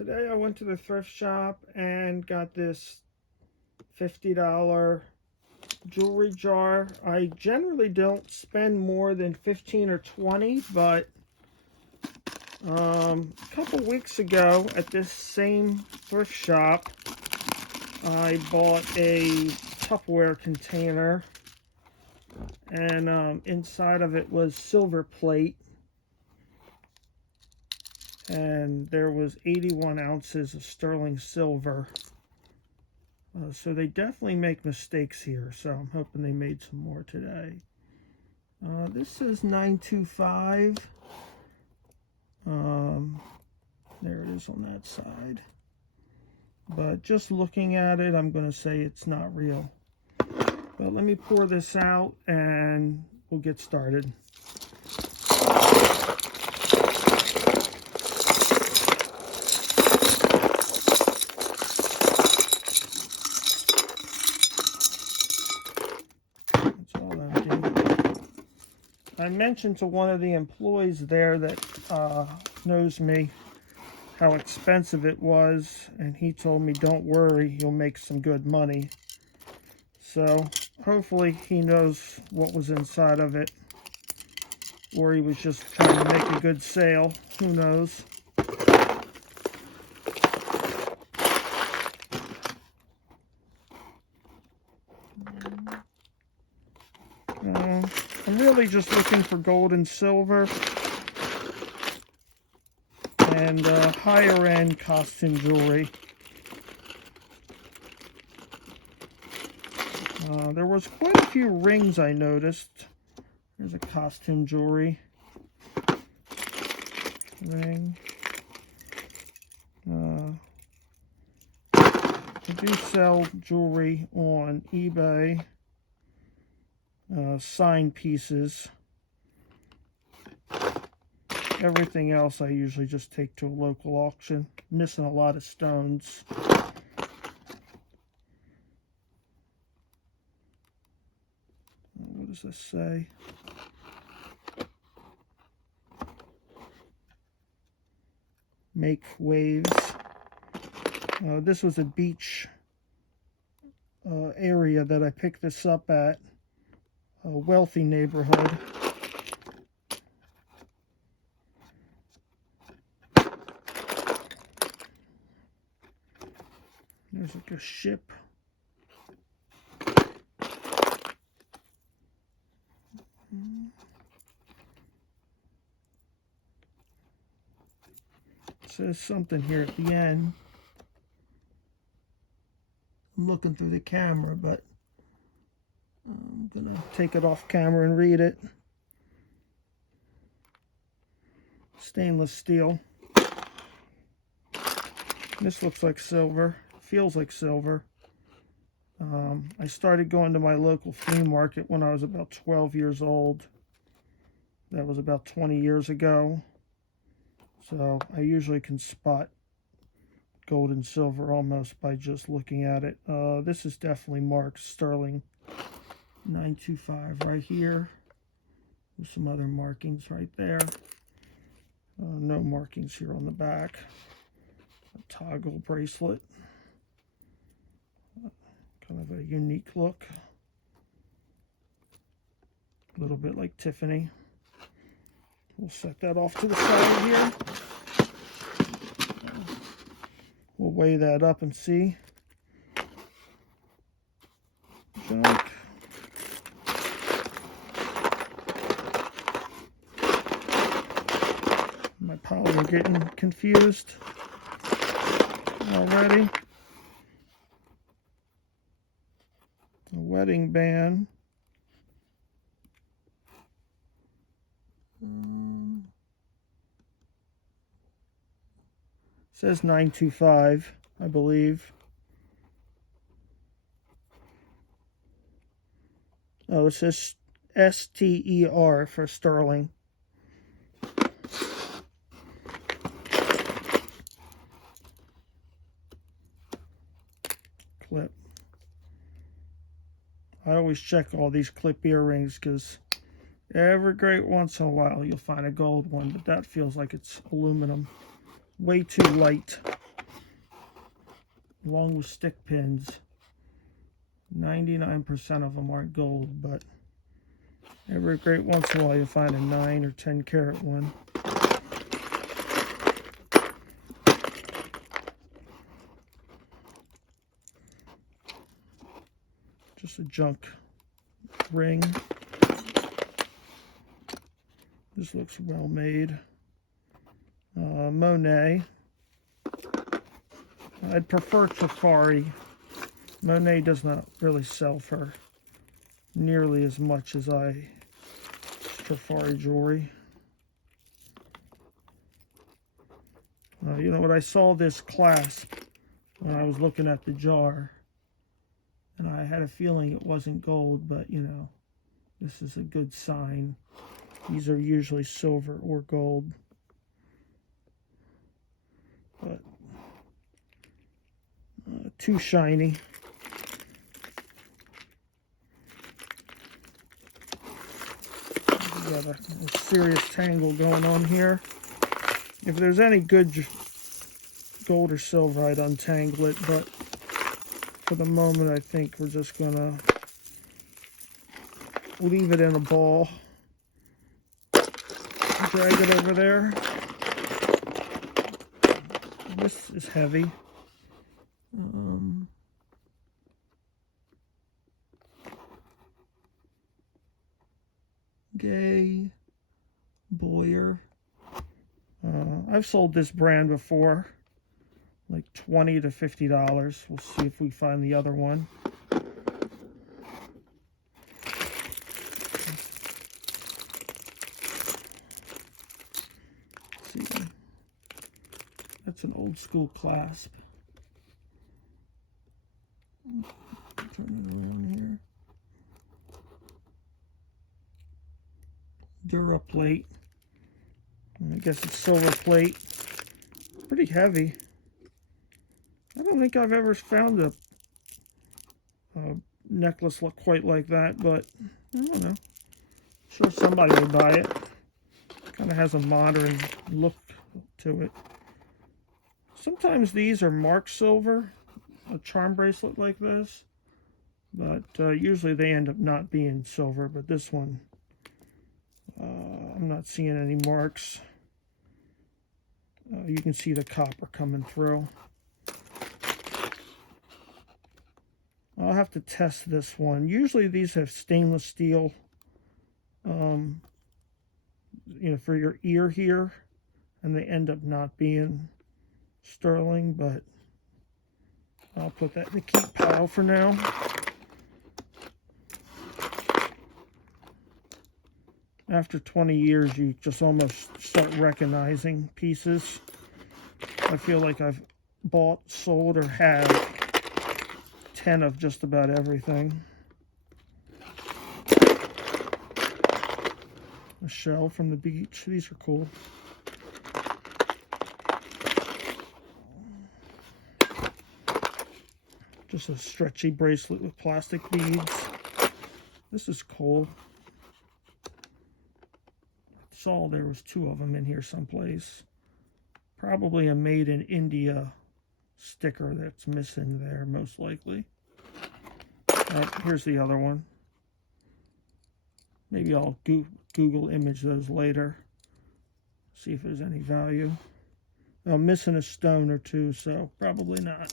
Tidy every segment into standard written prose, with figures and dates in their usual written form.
Today I went to the thrift shop and got this $50 jewelry jar. I generally don't spend more than 15 or 20, but a couple weeks ago at this same thrift shop, I bought a Tupperware container, and inside of it was silver plate, and there was 81 ounces of sterling silver. So they definitely make mistakes here, so I'm hoping they made some more today. This says 925. There it is on that side. But just looking at it, I'm going to say it's not real. But let me pour this out and we'll get started. I mentioned to one of the employees there that knows me how expensive it was, and he told me, don't worry, you'll make some good money. So hopefully he knows what was inside of it, or he was just trying to make a good sale. Who knows? I'm really just looking for gold and silver and higher end costume jewelry. There was quite a few rings I noticed. There's a costume jewelry ring. I do sell jewelry on eBay. Signed pieces. Everything else I usually just take to a local auction. Missing a lot of stones. What does this say? Make waves. This was a beach area that I picked this up at. A wealthy neighborhood. There's like a ship. It says something here at the end. I'm looking through the camera, but I'm going to take it off camera and read it. Stainless steel. This looks like silver. Feels like silver. I started going to my local flea market when I was about 12 years old. That was about 20 years ago. So I usually can spot gold and silver almost by just looking at it. This is definitely marked sterling 925 right here. There's some other markings right there. No markings here on the back. A toggle bracelet. Kind of a unique look. A little bit like Tiffany. We'll set that off to the side here. We'll weigh that up and see. Junk. My probably are getting confused already. A wedding band. Says 925, I believe. Oh, it says STER for sterling. Clip. I always check all these clip earrings because every great once in a while you'll find a gold one, but that feels like it's aluminum. Way too light. along with stick pins. 99% of them aren't gold, but every great once in a while you find a 9 or 10 carat one. Just a junk ring. This looks well made. Monet. I'd prefer Trifari. Monet does not really sell for nearly as much as Trifari jewelry. You know what? I saw this clasp when I was looking at the jar, and I had a feeling it wasn't gold, but you know, this is a good sign. These are usually silver or gold, but too shiny. We got a serious tangle going on here. If there's any good gold or silver, I'd untangle it, but for the moment, I think we're just gonna leave it in a ball. Drag it over there. This is heavy. Gay Boyer. I've sold this brand before, like $20 to $50. We'll see if we find the other one. Let's see, that's an old school clasp. Turn it around here. Dura plate. I guess it's silver plate. Pretty heavy. I don't think I've ever found a necklace look quite like that, but I don't know. Sure somebody would buy it. Kind of has a modern look to it. Sometimes these are marked silver, a charm bracelet like this, but usually they end up not being silver, but this one, I'm not seeing any marks. You can see the copper coming through. I'll have to test this one. Usually these have stainless steel, you know, for your ear here, and they end up not being sterling, but I'll put that in the keep pile for now. After 20 years, you just almost start recognizing pieces. I feel like I've bought, sold, or had 10 of just about everything. A shell from the beach. These are cool. Just a stretchy bracelet with plastic beads. This is cool. I saw there was 2 of them in here someplace. Probably a made in India sticker that's missing there, most likely. Here's the other one. Maybe I'll Google image those later. See if there's any value. I'm missing a stone or 2, so probably not.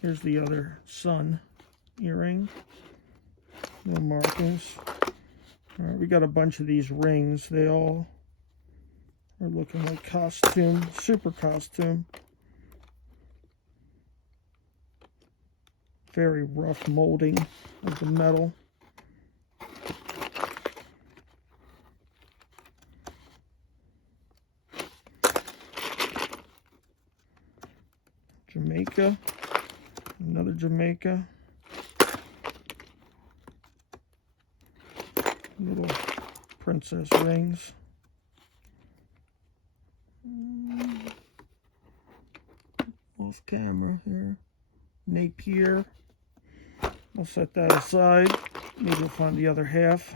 Here's the other sun earring. No markings. All right, we got a bunch of these rings. They all are looking like costume, super costume. Very rough molding of the metal. Jamaica. Another Jamaica. Little princess rings. Off camera here. Napier. I'll set that aside. Maybe we'll find the other half.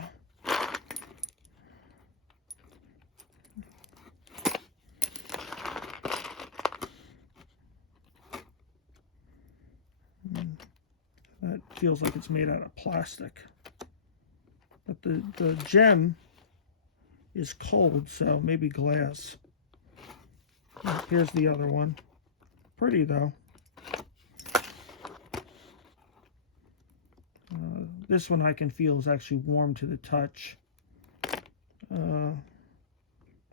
feels like it's made out of plastic. But the gem is cold, so maybe glass. Here's the other one. Pretty though. This one I can feel is actually warm to the touch.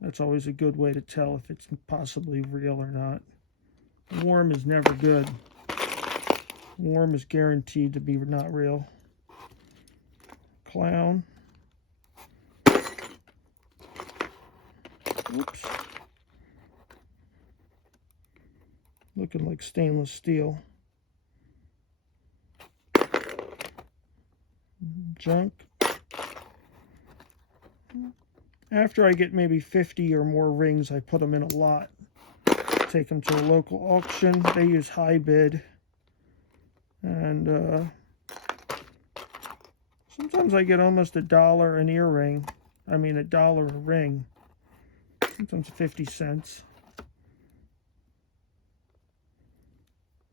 That's always a good way to tell if it's possibly real or not. Warm is never good. Warm is guaranteed to be not real. Clown. Oops. Looking like stainless steel. Junk. After I get maybe 50 or more rings, I put them in a lot. Take them to a local auction. They use high bid. And sometimes I get almost $1 an earring. I mean $1 a ring. Sometimes 50 cents.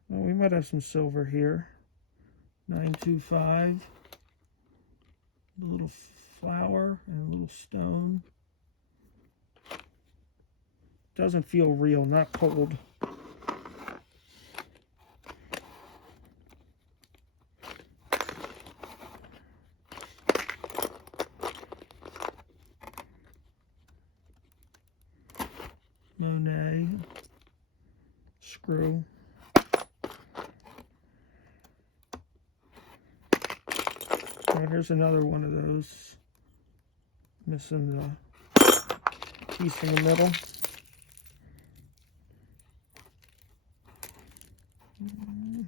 Well, we might have some silver here. 925. A little flower and a little stone. Doesn't feel real, not cold. Monet. Screw. Right, here's another one of those. Missing the piece in the middle.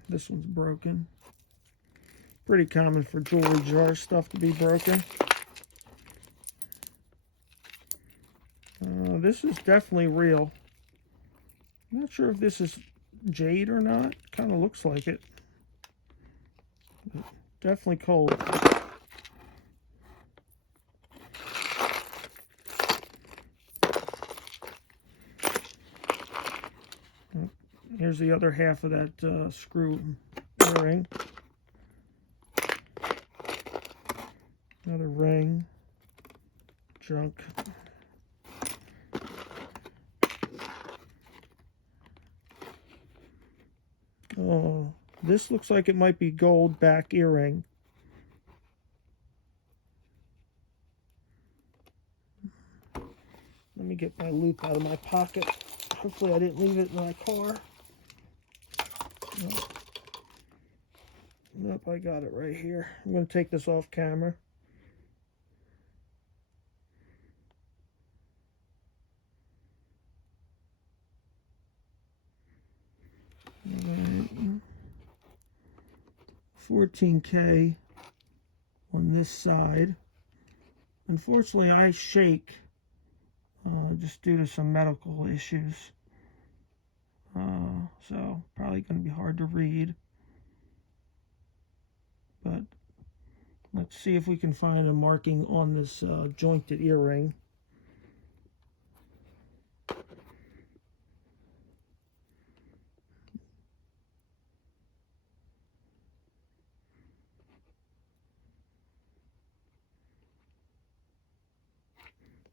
This one's broken. Pretty common for jewelry jar stuff to be broken. This is definitely real. I'm not sure if this is jade or not. Kind of looks like it. But definitely cold. Here's the other half of that screw earring. Another ring. Junk. Oh, this looks like it might be gold back earring. Let me get my loop out of my pocket. Hopefully I didn't leave it in my car. Nope, I got it right here. I'm going to take this off camera. Right. 14K on this side. Unfortunately, I shake just due to some medical issues. So probably going to be hard to read. But let's see if we can find a marking on this jointed earring.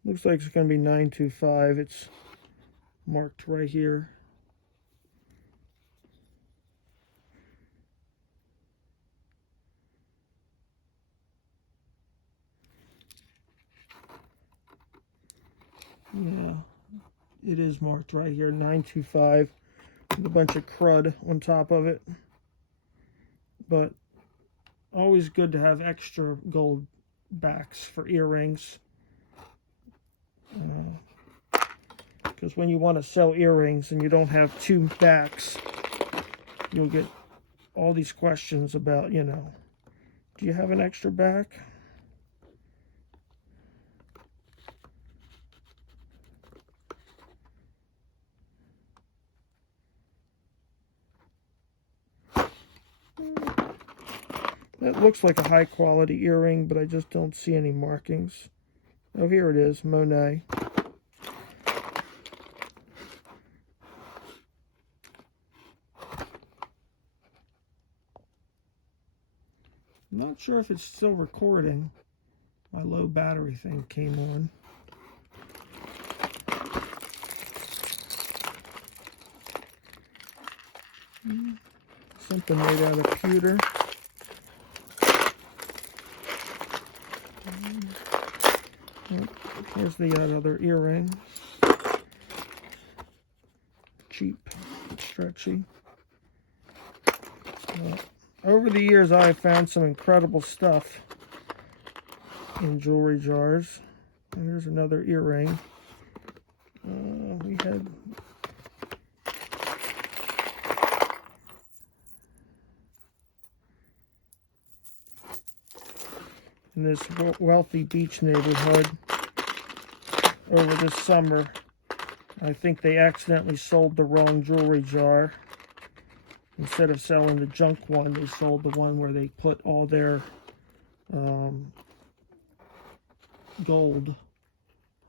Looks like it's going to be 925. It's marked right here. Yeah, it is marked right here, 925, with a bunch of crud on top of it. But always good to have extra gold backs for earrings. Because when you want to sell earrings and you don't have two backs, you'll get all these questions about, you know, do you have an extra back? That looks like a high quality earring, but I just don't see any markings. Oh, here it is, Monet. I'm not sure if it's still recording. My low battery thing came on. Something made out of pewter. Here's the other earring. Cheap, stretchy. Over the years, I have found some incredible stuff in jewelry jars. Here's another earring. We had in this wealthy beach neighborhood over this summer. I think they accidentally sold the wrong jewelry jar. Instead of selling the junk one, they sold the one where they put all their gold.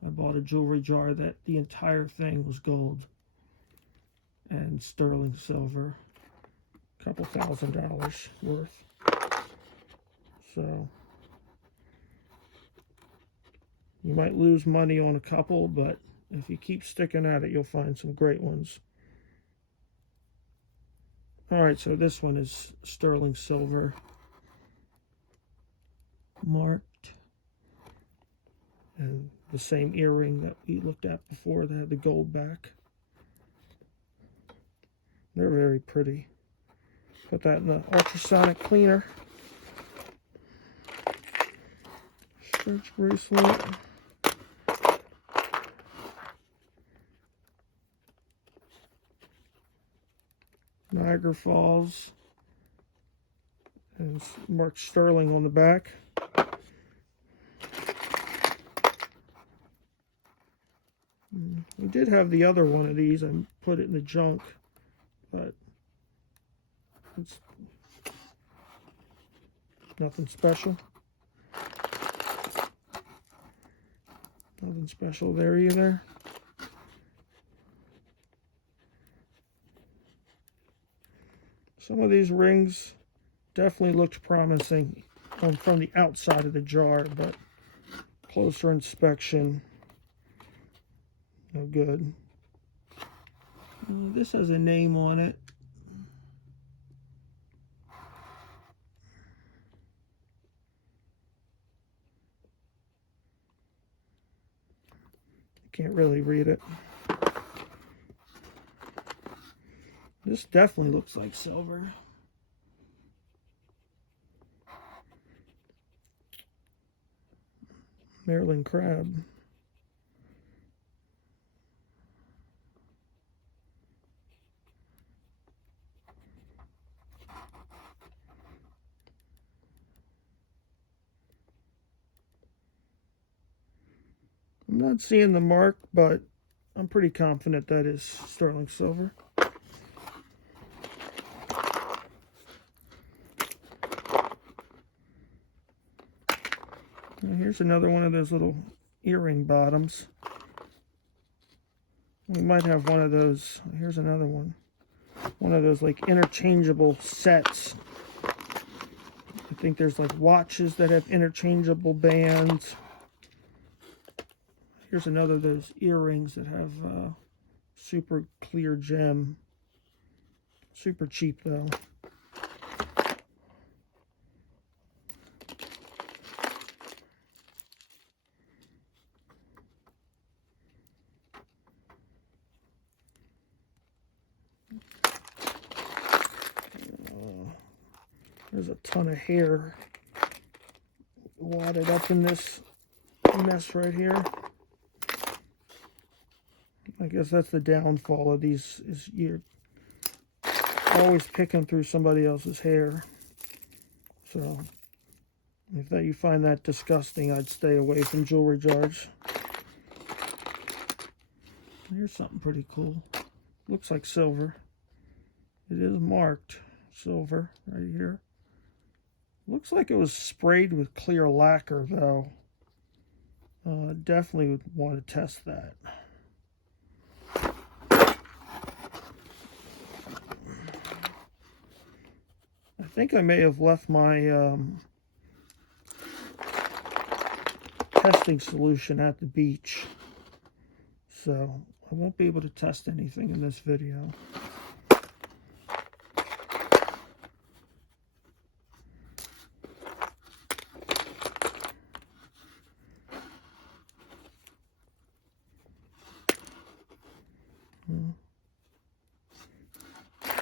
I bought a jewelry jar that the entire thing was gold and sterling silver. A couple $1,000 worth. So you might lose money on a couple, but if you keep sticking at it, you'll find some great ones. Alright, so this one is sterling silver, marked, and the same earring that we looked at before that had the gold back. They're very pretty. Put that in the ultrasonic cleaner. Stretch bracelet. Niagara Falls, and it's marked sterling on the back. We did have the other one of these. I put it in the junk, but it's nothing special. Nothing special there either. Some of these rings definitely looked promising from the outside of the jar, but closer inspection, no good. This has a name on it. Can't really read it. This definitely looks like silver. Maryland crab. I'm not seeing the mark, but I'm pretty confident that is sterling silver. Now here's another one of those little earring bottoms. We might have one of those. Here's another one. One of those like interchangeable sets. I think there's like watches that have interchangeable bands. Here's another of those earrings that have super clear gem. Super cheap though. There's a ton of hair wadded up in this mess right here. I guess that's the downfall of these, is you're always picking through somebody else's hair. So if you find that disgusting, I'd stay away from jewelry jars. Here's something pretty cool. Looks like silver. It is marked silver right here. Looks like it was sprayed with clear lacquer though. Definitely would want to test that. I think I may have left my testing solution at the beach. So I won't be able to test anything in this video.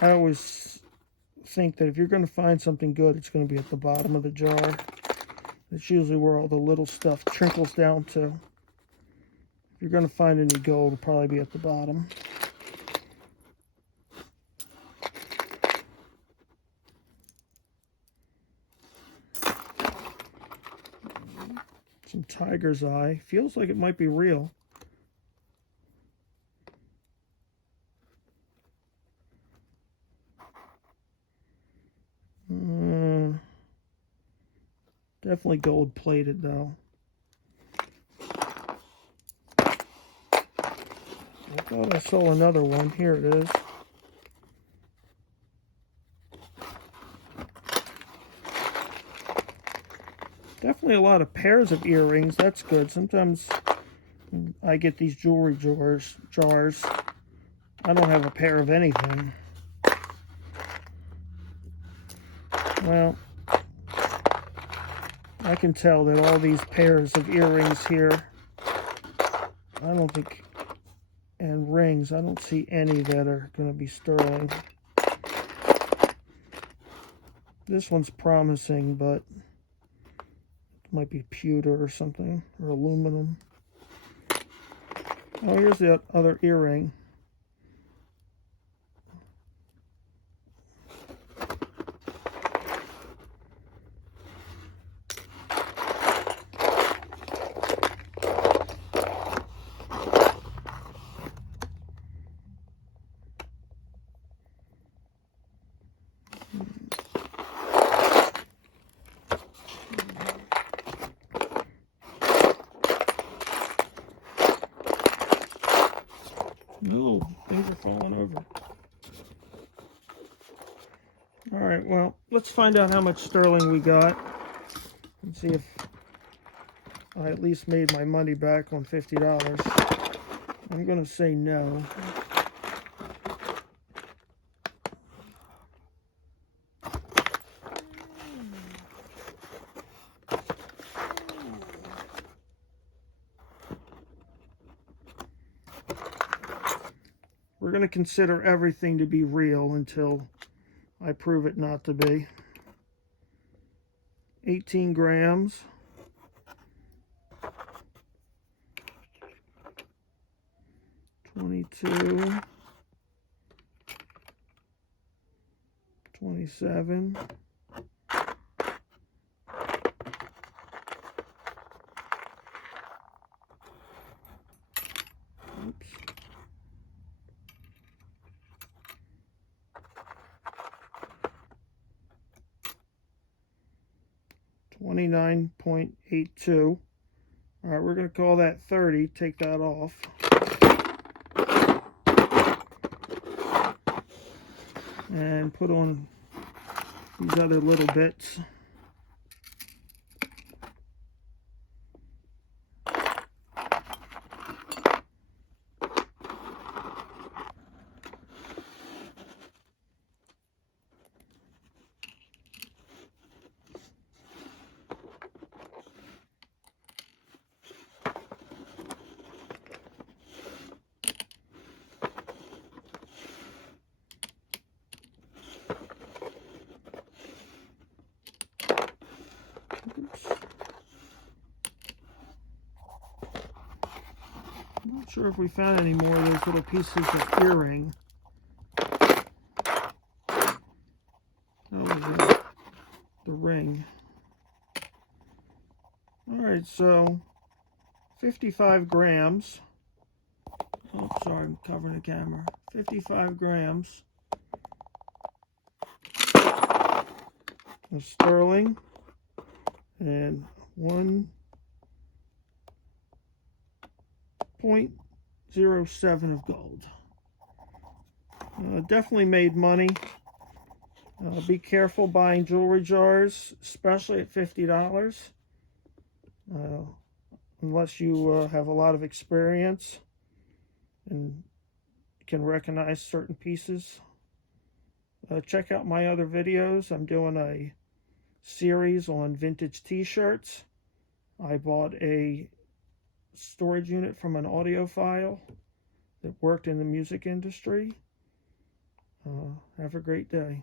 I always think that if you're going to find something good, it's going to be at the bottom of the jar. It's usually where all the little stuff trickles down to. If you're going to find any gold, it'll probably be at the bottom. Some tiger's eye. Feels like it might be real. Definitely gold plated though. I thought I saw another one. Here it is. Definitely a lot of pairs of earrings. That's good. Sometimes I get these jewelry jars. I don't have a pair of anything. Well, I can tell that all these pairs of earrings here, I don't think, and rings, I don't see any that are going to be sterling. This one's promising, but it might be pewter or something, or aluminum. Oh, here's the other earring. No, things are falling over. Alright, well, let's find out how much sterling we got and see if I at least made my money back on $50. I'm going to say no. We're going to consider everything to be real until I prove it not to be. 18 grams. 22. 27. Oops. 29.82. All right, we're going to call that 30. Take that off. And put on these other little bits. I'm not sure if we found any more of those little pieces of earring. That was the ring. Alright, so 55 grams. Oh, sorry, I'm covering the camera. 55 grams of sterling and 1.07 of gold. Definitely made money. Be careful buying jewelry jars, especially at $50. unless you have a lot of experience and can recognize certain pieces. Check out my other videos. I'm doing a series on vintage t-shirts. I bought a storage unit from an audiophile that worked in the music industry. Have a great day.